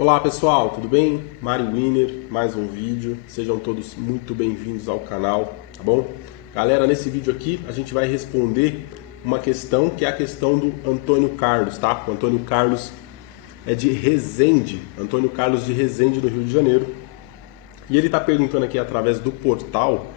Olá pessoal, tudo bem? Mário Winer, mais um vídeo. Sejam todos muito bem-vindos ao canal, tá bom? Galera, nesse vídeo aqui a gente vai responder uma questão que é a questão do Antônio Carlos, tá? O Antônio Carlos é de Resende, Antônio Carlos de Resende, do Rio de Janeiro. E ele está perguntando aqui através do portal,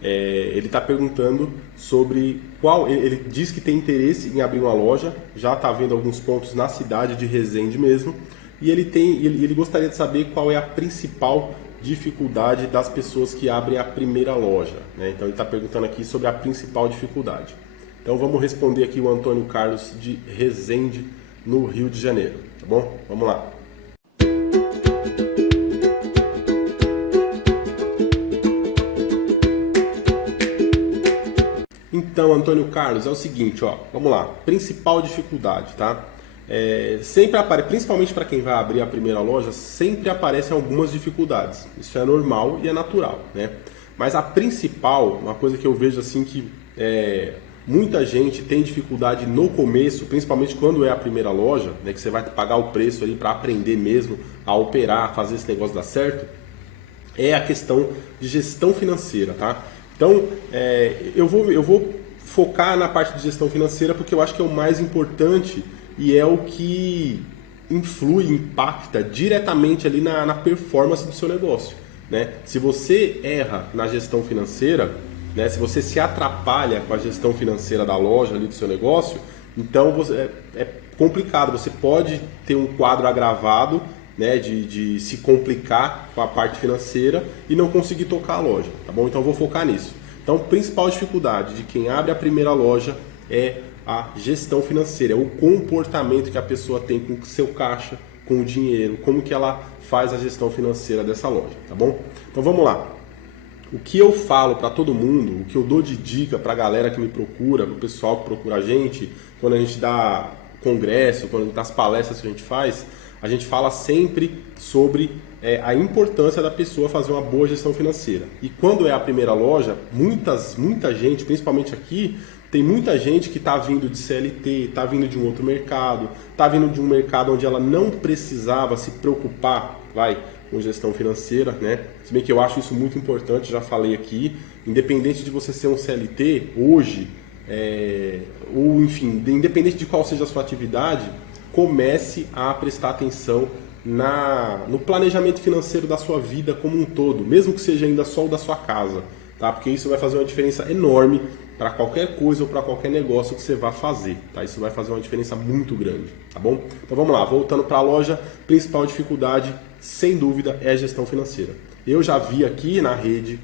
ele está perguntando sobre qual... Ele diz que tem interesse em abrir uma loja, já está vendo alguns pontos na cidade de Resende mesmo, e ele gostaria de saber qual é a principal dificuldade das pessoas que abrem a primeira loja, né? Então ele está perguntando aqui sobre a principal dificuldade. Então vamos responder aqui o Antônio Carlos de Resende, no Rio de Janeiro, tá bom? Vamos lá. Então, Antônio Carlos, é o seguinte, ó, vamos lá. Principal dificuldade, tá? Sempre aparece, principalmente para quem vai abrir a primeira loja, sempre aparecem algumas dificuldades. Isso é normal e é natural, né? Mas a principal, uma coisa que eu vejo assim que muita gente tem dificuldade no começo, principalmente quando é a primeira loja, né, que você vai pagar o preço ali para aprender mesmo a operar, a fazer esse negócio dar certo, é a questão de gestão financeira, tá? Então, eu vou focar na parte de gestão financeira porque eu acho que é o mais importante e é o que influi, impacta diretamente ali na performance do seu negócio, né? Se você erra na gestão financeira, né, se você se atrapalha com a gestão financeira da loja ali do seu negócio, então é complicado, você pode ter um quadro agravado, né, de se complicar com a parte financeira e não conseguir tocar a loja, tá bom? Então eu vou focar nisso. Então, a principal dificuldade de quem abre a primeira loja é a gestão financeira, é o comportamento que a pessoa tem com o seu caixa, com o dinheiro, como que ela faz a gestão financeira dessa loja, tá bom? Então vamos lá. O que eu falo para todo mundo, o que eu dou de dica para a galera que me procura, para o pessoal que procura a gente, quando a gente dá congresso, quando das palestras que a gente fala sempre sobre a importância da pessoa fazer uma boa gestão financeira. E quando é a primeira loja, muita gente, principalmente aqui, tem muita gente que está vindo de CLT, está vindo de um outro mercado, está vindo de um mercado onde ela não precisava se preocupar, com gestão financeira, né? Se bem que eu acho isso muito importante, já falei aqui, independente de você ser um CLT hoje, ou enfim, independente de qual seja a sua atividade, comece a prestar atenção no planejamento financeiro da sua vida como um todo, mesmo que seja ainda só o da sua casa, tá? Porque isso vai fazer uma diferença enorme para qualquer coisa ou para qualquer negócio que você vá fazer, tá? Isso vai fazer uma diferença muito grande, tá bom? Então vamos lá, voltando para a loja, principal dificuldade, sem dúvida, é a gestão financeira. Eu já vi aqui na rede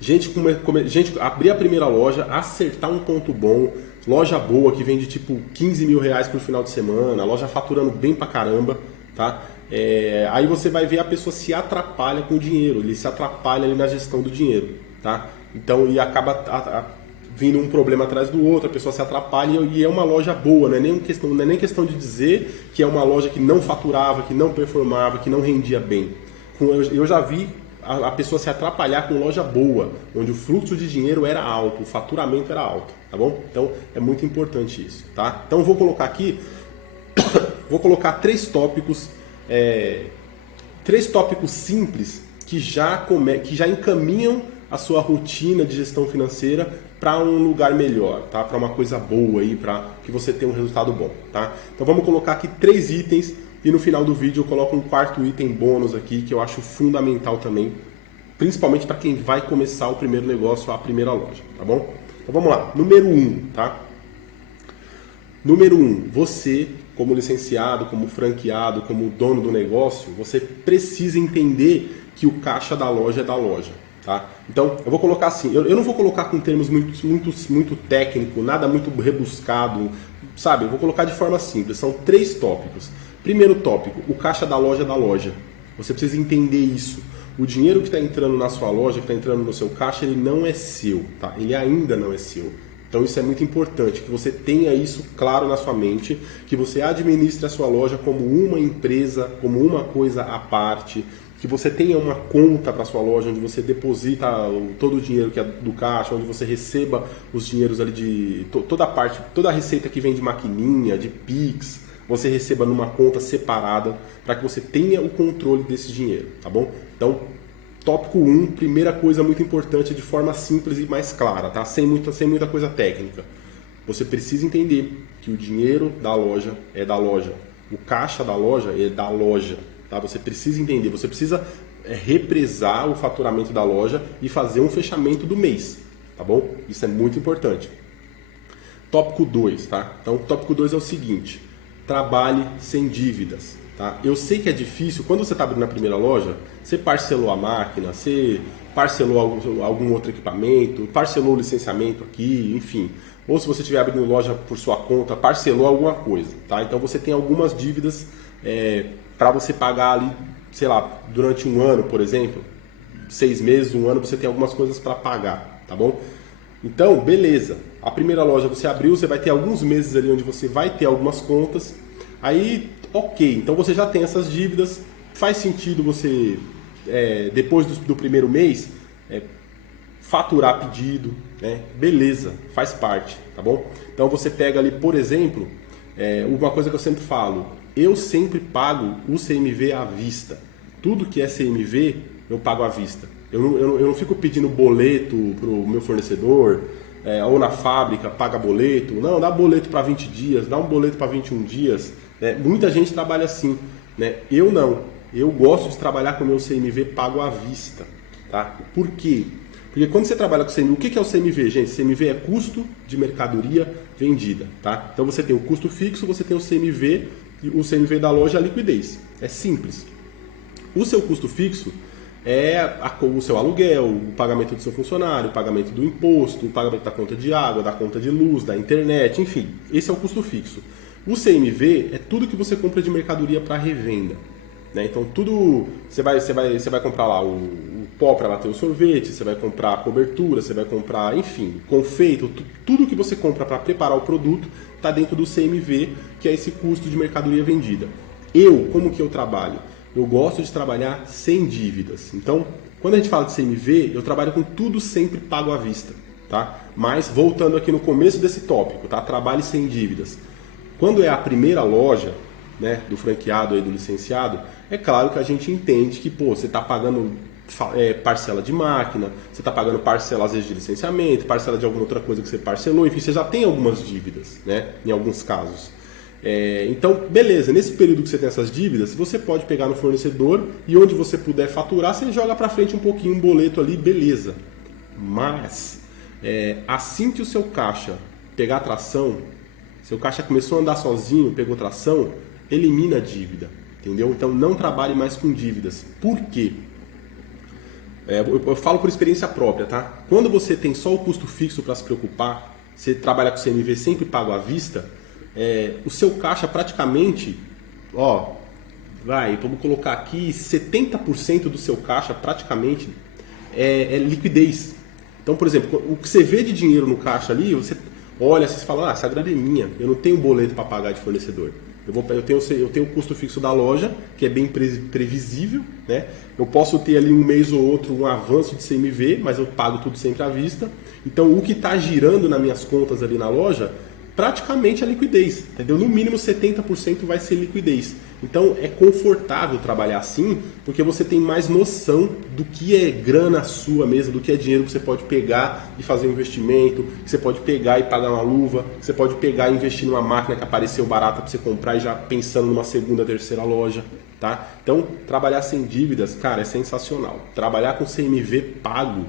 gente abrir a primeira loja, acertar um ponto bom, loja boa que vende tipo 15 mil reais por final de semana, loja faturando bem pra caramba, tá? Aí você vai ver a pessoa se atrapalha com o dinheiro, ele se atrapalha ali na gestão do dinheiro, tá? Então, e acaba vindo um problema atrás do outro, a pessoa se atrapalha e é uma loja boa, não é nem questão de dizer que é uma loja que não faturava, que não performava, que não rendia bem. Eu já vi a pessoa se atrapalhar com loja boa, onde o fluxo de dinheiro era alto, o faturamento era alto, tá bom? Então é muito importante isso, tá? Então vou colocar aqui, três tópicos simples que já encaminham a sua rotina de gestão financeira para um lugar melhor, tá? Para uma coisa boa aí, para que você tenha um resultado bom, tá? Então vamos colocar aqui 3 itens e no final do vídeo eu coloco um 4º item bônus aqui que eu acho fundamental também, principalmente para quem vai começar o primeiro negócio, a primeira loja, tá bom? Então vamos lá, número 1, tá? Número 1, você como licenciado, como franqueado, como dono do negócio, você precisa entender que o caixa da loja é da loja. Tá? Então, eu vou colocar assim, eu não vou colocar com termos muito técnico, nada muito rebuscado, sabe? Eu vou colocar de forma simples, são 3 tópicos. Primeiro tópico, o caixa da loja é da loja. Você precisa entender isso. O dinheiro que está entrando na sua loja, que está entrando no seu caixa, ele não é seu, tá? Ele ainda não é seu. Então isso é muito importante, que você tenha isso claro na sua mente, que você administre a sua loja como uma empresa, como uma coisa à parte, que você tenha uma conta para sua loja onde você deposita todo o dinheiro que é do caixa, onde você receba os dinheiros ali de toda a receita que vem de maquininha, de Pix, você receba numa conta separada, para que você tenha o controle desse dinheiro, tá bom? Então, tópico 1, primeira coisa muito importante, de forma simples e mais clara, tá? Sem muita coisa técnica. Você precisa entender que o dinheiro da loja é da loja, o caixa da loja é da loja, tá? Você precisa entender, você precisa represar o faturamento da loja e fazer um fechamento do mês, tá bom? Isso é muito importante. Tópico 2, tá? Então, o tópico 2 é o seguinte: trabalhe sem dívidas, tá? Eu sei que é difícil, quando você está abrindo a primeira loja, você parcelou a máquina, você parcelou algum outro equipamento, parcelou o licenciamento aqui, enfim. Ou se você estiver abrindo loja por sua conta, parcelou alguma coisa, tá? Então você tem algumas dívidas para você pagar ali, sei lá, durante um ano, por exemplo, 6 meses, um ano, você tem algumas coisas para pagar, tá bom? Então, beleza. A primeira loja você abriu, você vai ter alguns meses ali onde você vai ter algumas contas. Aí, ok, então você já tem essas dívidas. Faz sentido você, depois do primeiro mês, faturar pedido, né? Beleza, faz parte, tá bom? Então você pega ali, por exemplo, uma coisa que eu sempre falo: eu sempre pago o CMV à vista. Tudo que é CMV, eu pago à vista. Eu não fico pedindo boleto para o meu fornecedor, ou na fábrica, paga boleto. Não, dá boleto para 20 dias, dá um boleto para 21 dias. Né? Muita gente trabalha assim, né? Eu não. Eu gosto de trabalhar com o meu CMV pago à vista. Tá? Por quê? Porque quando você trabalha com CMV, o que é o CMV, gente? CMV é custo de mercadoria vendida. Tá? Então você tem o custo fixo, você tem o CMV, e o CMV da loja é a liquidez. É simples. O seu custo fixo é o seu aluguel, o pagamento do seu funcionário, o pagamento do imposto, o pagamento da conta de água, da conta de luz, da internet, enfim. Esse é o custo fixo. O CMV é tudo que você compra de mercadoria para revenda. Né? Então, tudo você vai comprar lá o pó para bater o sorvete, você vai comprar a cobertura, você vai comprar, enfim, confeito, tudo que você compra para preparar o produto está dentro do CMV, que é esse custo de mercadoria vendida. Como que eu trabalho? Eu gosto de trabalhar sem dívidas. Então, quando a gente fala de CMV, eu trabalho com tudo sempre pago à vista, tá? Mas, voltando aqui no começo desse tópico, tá? Trabalhe sem dívidas. Quando é a primeira loja, né, do franqueado, aí, do licenciado, é claro que a gente entende que, você está pagando parcela de máquina, você está pagando parcela, às vezes, de licenciamento, parcela de alguma outra coisa que você parcelou, enfim, você já tem algumas dívidas, né, em alguns casos. Então, beleza, nesse período que você tem essas dívidas, você pode pegar no fornecedor e onde você puder faturar, você joga para frente um pouquinho um boleto ali, beleza. Mas, assim que o seu caixa pegar tração, seu caixa começou a andar sozinho, pegou tração, elimina a dívida, entendeu? Então, não trabalhe mais com dívidas. Por quê? Eu falo por experiência própria, tá? Quando você tem só o custo fixo para se preocupar, você trabalha com CMV sempre pago à vista, o seu caixa praticamente, vamos colocar aqui, 70% do seu caixa praticamente é liquidez. Então, por exemplo, o que você vê de dinheiro no caixa ali, você olha, você fala, essa grana é minha, eu não tenho boleto para pagar de fornecedor. Eu tenho o custo fixo da loja, que é bem previsível, né? Eu posso ter ali um mês ou outro um avanço de CMV, mas eu pago tudo sempre à vista. Então, o que está girando nas minhas contas ali na loja, praticamente é liquidez, entendeu? No mínimo 70% vai ser liquidez. Então é confortável trabalhar assim, porque você tem mais noção do que é grana sua mesmo, do que é dinheiro que você pode pegar e fazer um investimento, que você pode pegar e pagar uma luva, que você pode pegar e investir numa máquina que apareceu barata para você comprar e já pensando numa segunda, terceira loja, tá? Então trabalhar sem dívidas, cara, é sensacional. Trabalhar com CMV pago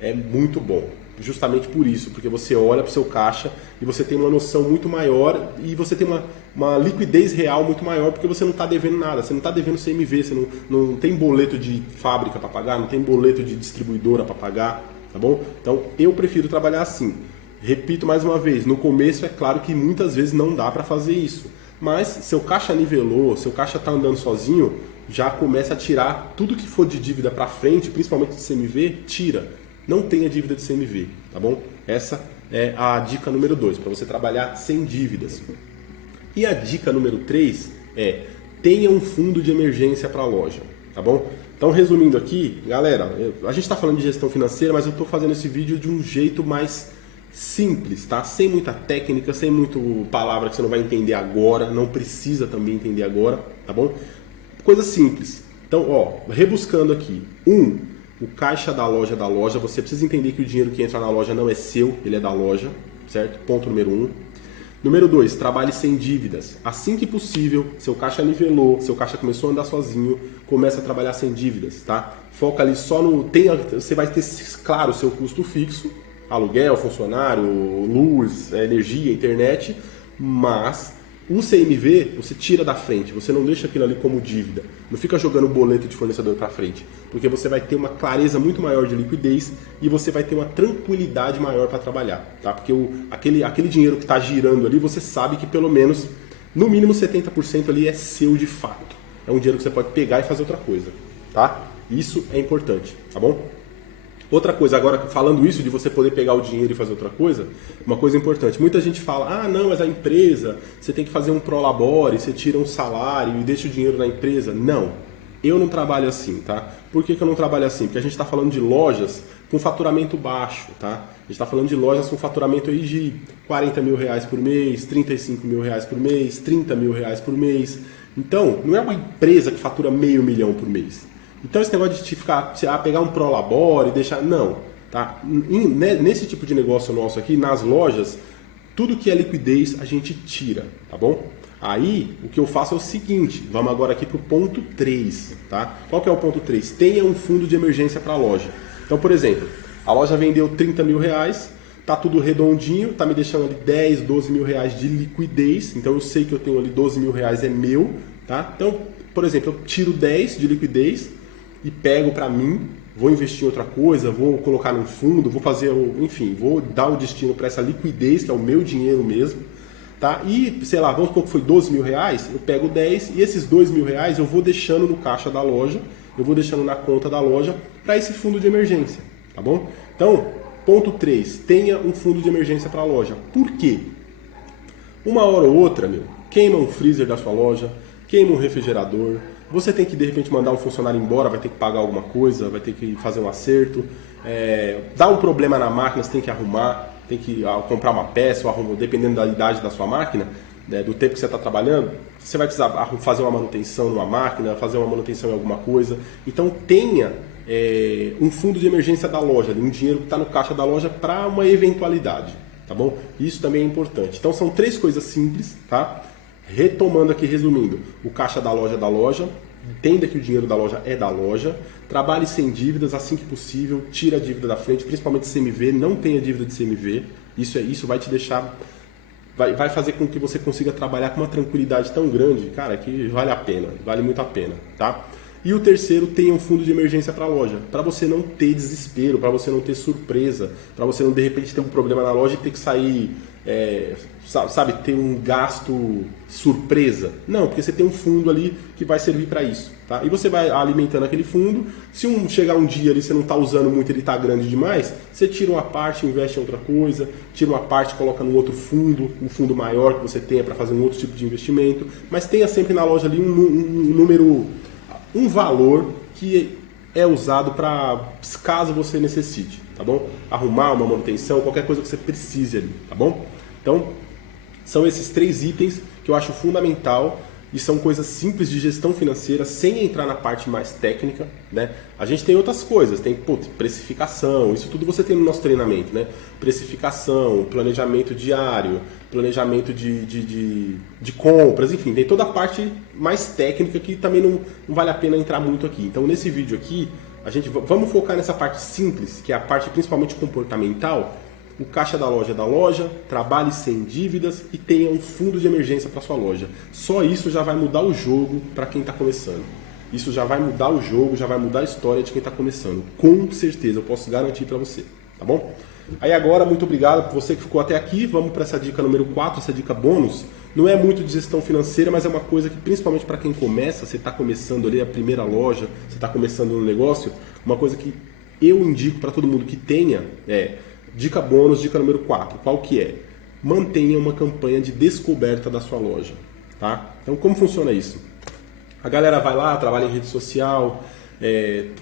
é muito bom. Justamente por isso, porque você olha para o seu caixa e você tem uma noção muito maior e você tem uma liquidez real muito maior, porque você não está devendo nada, você não está devendo CMV, você não tem boleto de fábrica para pagar, não tem boleto de distribuidora para pagar, tá bom? Então eu prefiro trabalhar assim. Repito mais uma vez, no começo é claro que muitas vezes não dá para fazer isso, mas seu caixa nivelou, seu caixa está andando sozinho, já começa a tirar tudo que for de dívida para frente, principalmente de CMV, tira. Não tenha dívida de CMV, tá bom? Essa é a dica número 2, para você trabalhar sem dívidas. E a dica número 3 é: tenha um fundo de emergência para a loja, tá bom? Então, resumindo aqui, galera, a gente está falando de gestão financeira, mas eu estou fazendo esse vídeo de um jeito mais simples, tá? Sem muita técnica, sem muito palavra que você não vai entender agora, não precisa também entender agora, tá bom? Coisa simples. Então, ó, rebuscando aqui. O caixa da loja, você precisa entender que o dinheiro que entra na loja não é seu, ele é da loja, certo? Ponto número 1. Número 2, trabalhe sem dívidas. Assim que possível, seu caixa nivelou, seu caixa começou a andar sozinho, começa a trabalhar sem dívidas, tá? Foca ali só no... Você vai ter, claro, o seu custo fixo, aluguel, funcionário, luz, energia, internet, mas o CMV você tira da frente, você não deixa aquilo ali como dívida. Não fica jogando boleto de fornecedor para frente, porque você vai ter uma clareza muito maior de liquidez e você vai ter uma tranquilidade maior para trabalhar, tá? Porque aquele dinheiro que está girando ali, você sabe que pelo menos, no mínimo 70% ali é seu de fato. É um dinheiro que você pode pegar e fazer outra coisa, tá? Isso é importante, tá bom? Outra coisa, agora falando isso de você poder pegar o dinheiro e fazer outra coisa, uma coisa importante. Muita gente fala, não, mas a empresa, você tem que fazer um prolabore, você tira um salário e deixa o dinheiro na empresa. Não, eu não trabalho assim, tá? Por que eu não trabalho assim? Porque a gente está falando de lojas com faturamento baixo, tá? A gente está falando de lojas com faturamento aí de 40 mil reais por mês, 35 mil reais por mês, 30 mil reais por mês. Então, não é uma empresa que fatura R$500 mil por mês. Então esse negócio de pegar um prolabore e deixar... Não, tá? Nesse tipo de negócio nosso aqui, nas lojas, tudo que é liquidez a gente tira, tá bom? Aí o que eu faço é o seguinte, vamos agora aqui para o ponto 3, tá? Qual que é o ponto 3? Tenha um fundo de emergência para a loja. Então, por exemplo, a loja vendeu 30 mil reais, tá tudo redondinho, tá me deixando ali 10, 12 mil reais de liquidez, então eu sei que eu tenho ali 12 mil reais é meu, tá? Então, por exemplo, eu tiro 10 de liquidez, e pego para mim, vou investir em outra coisa, vou colocar num fundo, vou fazer, enfim, vou dar o destino para essa liquidez, que é o meu dinheiro mesmo, tá? E, sei lá, vamos supor que foi 12 mil reais, eu pego 10 e esses 2 mil reais eu vou deixando no caixa da loja, eu vou deixando na conta da loja para esse fundo de emergência, tá bom? Então, ponto 3, tenha um fundo de emergência para a loja. Por quê? Uma hora ou outra, queima um freezer da sua loja, queima um refrigerador, você tem que de repente mandar um funcionário embora, vai ter que pagar alguma coisa, vai ter que fazer um acerto, dá um problema na máquina, você tem que arrumar, tem que comprar uma peça, ou dependendo da idade da sua máquina, do tempo que você está trabalhando, você vai precisar fazer uma manutenção numa máquina, fazer uma manutenção em alguma coisa. Então tenha um fundo de emergência da loja, um dinheiro que está no caixa da loja para uma eventualidade, tá bom? Isso também é importante. Então são 3 coisas simples, tá? Retomando aqui, resumindo, o caixa da loja, entenda que o dinheiro da loja é da loja, trabalhe sem dívidas assim que possível, tira a dívida da frente, principalmente CMV, não tenha dívida de CMV, isso vai te deixar, vai fazer com que você consiga trabalhar com uma tranquilidade tão grande, cara, que vale a pena, vale muito a pena, tá? E o terceiro, tenha um fundo de emergência para a loja, para você não ter desespero, para você não ter surpresa, para você não de repente ter um problema na loja e ter que sair... ter um gasto surpresa. Não, porque você tem um fundo ali que vai servir para isso, tá? E você vai alimentando aquele fundo. Se chegar um dia ali você não está usando muito, ele está grande demais, você tira uma parte, investe em outra coisa, tira uma parte, coloca num outro fundo, um fundo maior que você tenha para fazer um outro tipo de investimento, mas tenha sempre na loja ali um número, um valor que é usado para caso você necessite, tá bom? Arrumar uma manutenção, qualquer coisa que você precise ali, tá bom? Então, são esses 3 itens que eu acho fundamental e são coisas simples de gestão financeira, sem entrar na parte mais técnica, né? A gente tem outras coisas, tem precificação, isso tudo você tem no nosso treinamento, né? Precificação, planejamento diário, planejamento de compras, enfim, tem toda a parte mais técnica que também não vale a pena entrar muito aqui. Então, nesse vídeo aqui, vamos focar nessa parte simples, que é a parte principalmente comportamental. O caixa da loja é da loja, trabalhe sem dívidas e tenha um fundo de emergência para sua loja. Só isso já vai mudar o jogo para quem está começando. Isso já vai mudar o jogo, já vai mudar a história de quem está começando. Com certeza, eu posso garantir para você, tá bom? Aí agora, muito obrigado por você que ficou até aqui. Vamos para essa dica número 4, essa dica bônus. Não é muito de gestão financeira, mas é uma coisa que principalmente para quem começa, você está começando ali a primeira loja, você está começando no negócio, uma coisa que eu indico para todo mundo que tenha dica bônus, dica número 4. Qual que é? Mantenha uma campanha de descoberta da sua loja, tá? Então, como funciona isso? A galera vai lá, trabalha em rede social,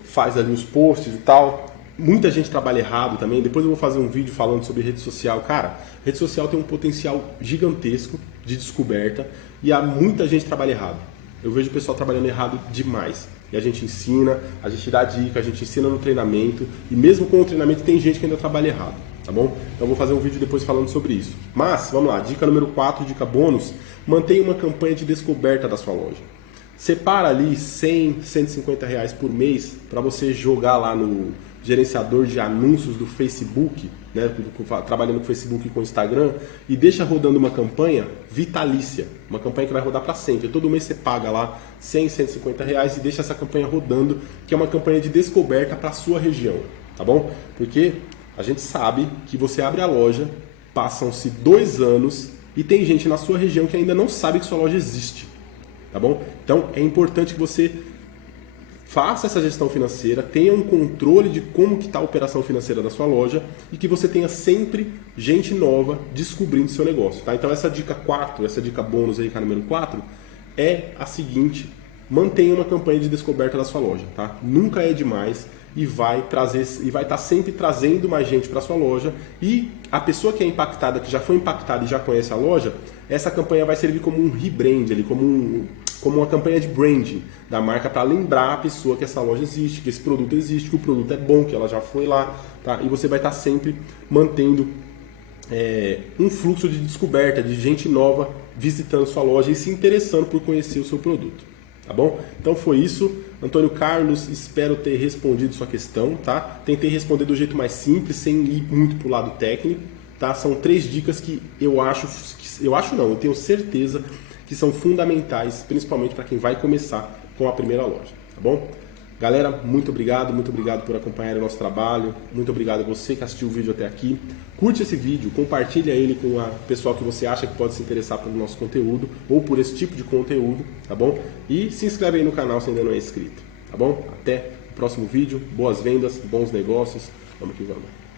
faz ali os posts e tal, muita gente trabalha errado também. Depois eu vou fazer um vídeo falando sobre rede social. Cara, rede social tem um potencial gigantesco de descoberta e há muita gente que trabalha errado. Eu vejo o pessoal trabalhando errado demais. E a gente ensina, a gente dá dica, a gente ensina no treinamento. E mesmo com o treinamento tem gente que ainda trabalha errado, tá bom? Então eu vou fazer um vídeo depois falando sobre isso. Mas, vamos lá, dica número 4, dica bônus. Mantenha uma campanha de descoberta da sua loja. Separa ali 100, 150 reais por mês para você jogar lá no gerenciador de anúncios do Facebook, né, trabalhando com o Facebook e com o Instagram, e deixa rodando uma campanha vitalícia, uma campanha que vai rodar para sempre. Todo mês você paga lá 100, 150 reais e deixa essa campanha rodando, que é uma campanha de descoberta para a sua região, tá bom? Porque a gente sabe que você abre a loja, passam-se 2 anos e tem gente na sua região que ainda não sabe que sua loja existe, tá bom? Então é importante que você faça essa gestão financeira, tenha um controle de como que está a operação financeira da sua loja e que você tenha sempre gente nova descobrindo seu negócio, tá? Então essa dica 4, essa dica bônus aí, que é a número 4, é a seguinte: mantenha uma campanha de descoberta da sua loja, tá? Nunca é demais e vai estar sempre trazendo mais gente para sua loja, e a pessoa que é impactada, que já foi impactada e já conhece a loja, essa campanha vai servir como um rebrand ali, como uma campanha de branding da marca, para lembrar a pessoa que essa loja existe, que esse produto existe, que o produto é bom, que ela já foi lá, tá? E você vai estar sempre mantendo um fluxo de descoberta, de gente nova visitando sua loja e se interessando por conhecer o seu produto, tá bom? Então foi isso, Antônio Carlos, espero ter respondido sua questão, tá? Tentei responder do jeito mais simples, sem ir muito pro lado técnico, tá? São 3 dicas que eu tenho certeza que são fundamentais, principalmente para quem vai começar com a primeira loja, tá bom? Galera, muito obrigado por acompanhar o nosso trabalho, muito obrigado a você que assistiu o vídeo até aqui. Curte esse vídeo, compartilha ele com o pessoal que você acha que pode se interessar pelo nosso conteúdo ou por esse tipo de conteúdo, tá bom? E se inscreve aí no canal se ainda não é inscrito, tá bom? Até o próximo vídeo, boas vendas, bons negócios, vamos que vamos.